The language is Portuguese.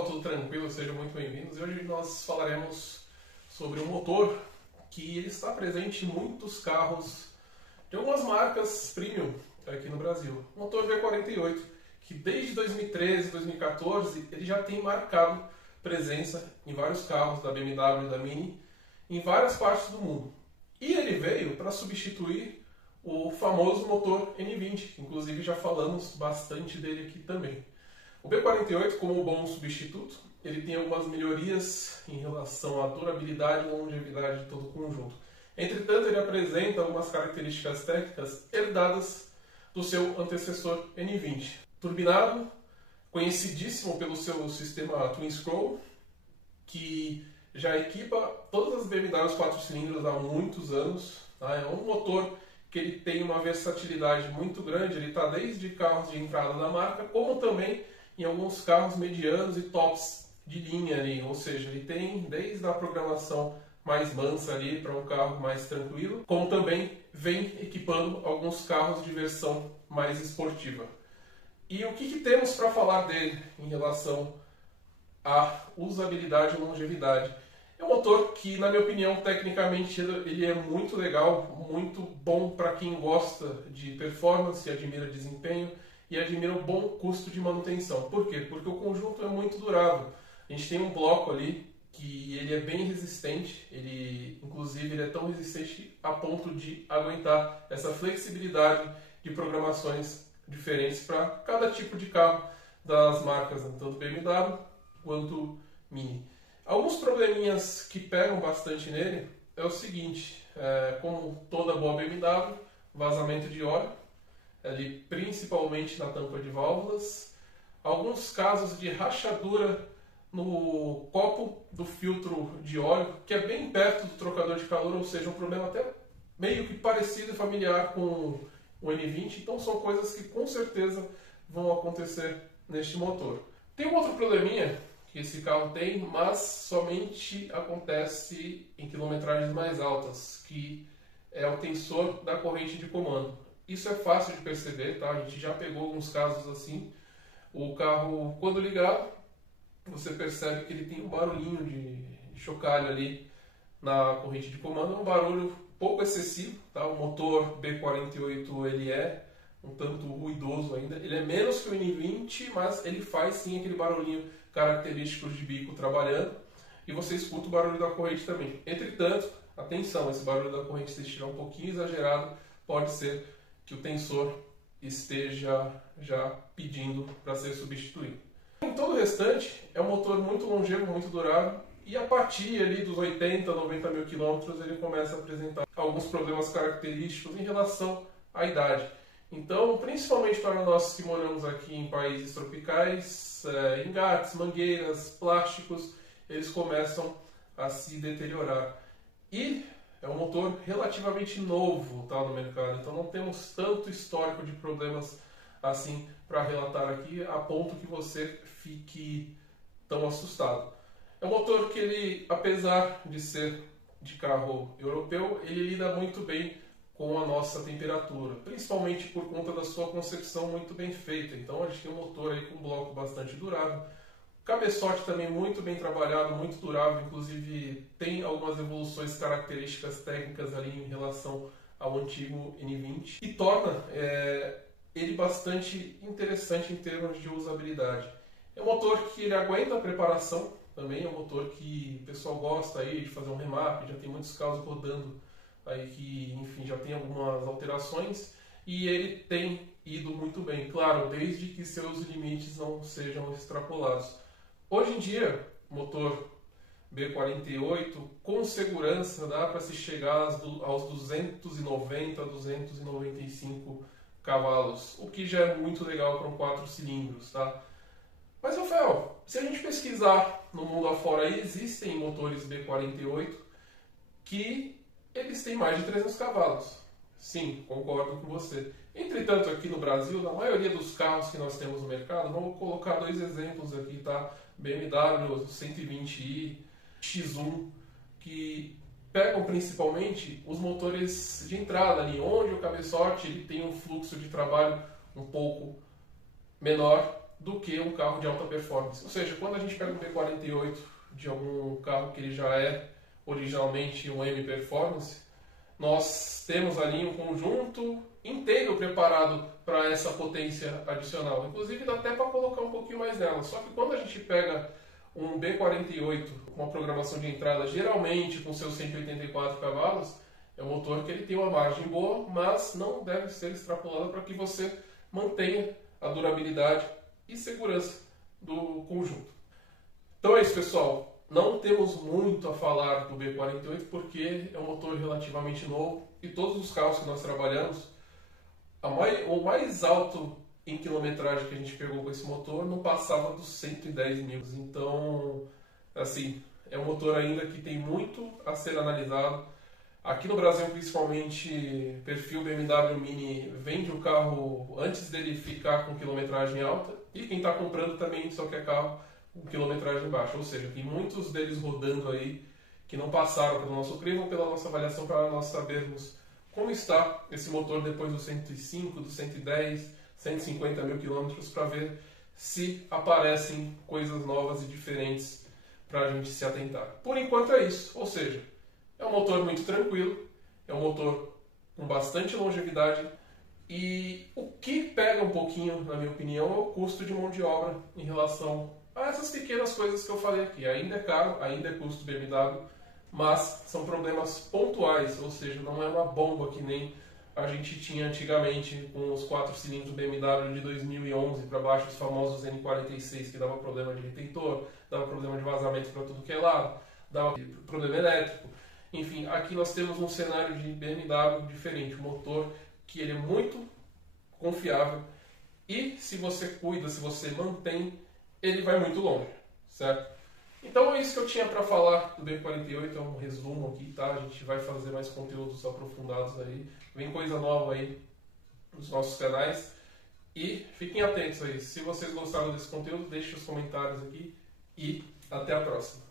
pessoal, tudo tranquilo? Sejam muito bem-vindos. E hoje nós falaremos sobre um motor que ele está presente em muitos carros de algumas marcas premium aqui no Brasil. O motor V48, que desde 2013, 2014, ele já tem marcado presença em vários carros da BMW e da Mini, em várias partes do mundo. E ele veio para substituir o famoso motor N20, que inclusive já falamos bastante dele aqui também. O B48, como bom substituto, ele tem algumas melhorias em relação à durabilidade e longevidade de todo o conjunto. Entretanto, ele apresenta algumas características técnicas herdadas do seu antecessor N20. Turbinado, conhecidíssimo pelo seu sistema Twin Scroll, que já equipa todas as BMWs 4 cilindros há muitos anos. Tá? É um motor que ele tem uma versatilidade muito grande, ele está desde carros de entrada da marca, como também em alguns carros medianos e tops de linha ali, ou seja, ele tem desde a programação mais mansa ali para um carro mais tranquilo, como também vem equipando alguns carros de versão mais esportiva. E o que temos para falar dele em relação à usabilidade e longevidade? É um motor que, na minha opinião, tecnicamente ele é muito legal, muito bom para quem gosta de performance, admira desempenho e admira o bom custo de manutenção. Por quê? Porque o conjunto é muito durável. A gente tem um bloco ali que ele é bem resistente, inclusive ele é tão resistente a ponto de aguentar essa flexibilidade de programações diferentes para cada tipo de carro das marcas, tanto BMW quanto Mini. Alguns probleminhas que pegam bastante nele é o seguinte, como toda boa BMW, vazamento de óleo, ali principalmente na tampa de válvulas, alguns casos de rachadura no copo do filtro de óleo, que é bem perto do trocador de calor, ou seja, um problema até meio que parecido e familiar com o N20, então são coisas que com certeza vão acontecer neste motor. Tem um outro probleminha que esse carro tem, mas somente acontece em quilometragens mais altas, que é o tensor da corrente de comando. Isso é fácil de perceber, tá? A gente já pegou alguns casos assim. O carro, quando ligado, você percebe que ele tem um barulhinho de chocalho ali na corrente de comando. É um barulho pouco excessivo, tá? O motor B48 ele é um tanto ruidoso ainda. Ele é menos que o N20, mas ele faz sim aquele barulhinho característico de bico trabalhando. E você escuta o barulho da corrente também. Entretanto, atenção, esse barulho da corrente, se estiver um pouquinho exagerado, pode ser que o tensor esteja já pedindo para ser substituído. Em todo o restante, é um motor muito longevo, muito durável, e a partir ali dos 80, 90 mil quilômetros ele começa a apresentar alguns problemas característicos em relação à idade. Então, principalmente para nós que moramos aqui em países tropicais, engates, mangueiras, plásticos, eles começam a se deteriorar. E é um motor relativamente novo, tá, no mercado, então não temos tanto histórico de problemas assim para relatar aqui, a ponto que você fique tão assustado. É um motor que ele, apesar de ser de carro europeu, ele lida muito bem com a nossa temperatura, principalmente por conta da sua concepção muito bem feita. Então a gente tem um motor aí com um bloco bastante durável, cabeçote também muito bem trabalhado, muito durável, inclusive tem algumas evoluções características técnicas ali em relação ao antigo N20 e torna ele bastante interessante em termos de usabilidade. É um motor que ele aguenta a preparação, também é um motor que o pessoal gosta aí de fazer um remap, já tem muitos carros rodando aí que, enfim, já tem algumas alterações e ele tem ido muito bem, claro, desde que seus limites não sejam extrapolados. Hoje em dia, motor B48, com segurança, dá para se chegar aos 290, 295 cavalos, o que já é muito legal para um 4 cilindros, tá? Mas, Rafael, se a gente pesquisar no mundo afora, aí existem motores B48 que eles têm mais de 300 cavalos. Sim, concordo com você. Entretanto, aqui no Brasil, na maioria dos carros que nós temos no mercado, vamos colocar dois exemplos aqui, tá? BMW 120i, X1, que pegam principalmente os motores de entrada ali, onde o cabeçote ele tem um fluxo de trabalho um pouco menor do que um carro de alta performance. Ou seja, quando a gente pega um B48 de algum carro que ele já é originalmente um M Performance, nós temos ali um conjunto inteiro preparado para essa potência adicional. Inclusive dá até para colocar um pouquinho mais nela. Só que quando a gente pega um B48 com uma programação de entrada geralmente com seus 184 cavalos, é um motor que ele tem uma margem boa, mas não deve ser extrapolado para que você mantenha a durabilidade e segurança do conjunto. Então é isso, pessoal. Não temos muito a falar do B48 porque é um motor relativamente novo e todos os carros que nós trabalhamos, o mais alto em quilometragem que a gente pegou com esse motor não passava dos 110 mil. Então, assim, é um motor ainda que tem muito a ser analisado. Aqui no Brasil, principalmente, perfil BMW Mini vende o carro antes dele ficar com quilometragem alta e quem está comprando também só quer carro com quilometragem baixa. Ou seja, tem muitos deles rodando aí que não passaram pelo nosso crivo ou pela nossa avaliação para nós sabermos como está esse motor depois dos 105, dos 110, 150 mil quilômetros para ver se aparecem coisas novas e diferentes para a gente se atentar. Por enquanto é isso, ou seja, é um motor muito tranquilo, é um motor com bastante longevidade e o que pega um pouquinho, na minha opinião, é o custo de mão de obra em relação a essas pequenas coisas que eu falei aqui. Ainda é caro, ainda é custo BMW, mas são problemas pontuais, ou seja, não é uma bomba que nem a gente tinha antigamente com os 4 cilindros BMW de 2011 para baixo, os famosos N46, que dava problema de retentor, dava problema de vazamento para tudo que é lado, dava problema elétrico. Enfim, aqui nós temos um cenário de BMW diferente, um motor que ele é muito confiável e se você cuida, se você mantém, ele vai muito longe, certo? Então é isso que eu tinha para falar do B48, é um resumo aqui, tá? A gente vai fazer mais conteúdos aprofundados aí, vem coisa nova aí nos nossos canais e fiquem atentos aí. Se vocês gostaram desse conteúdo, deixem os comentários aqui e até a próxima.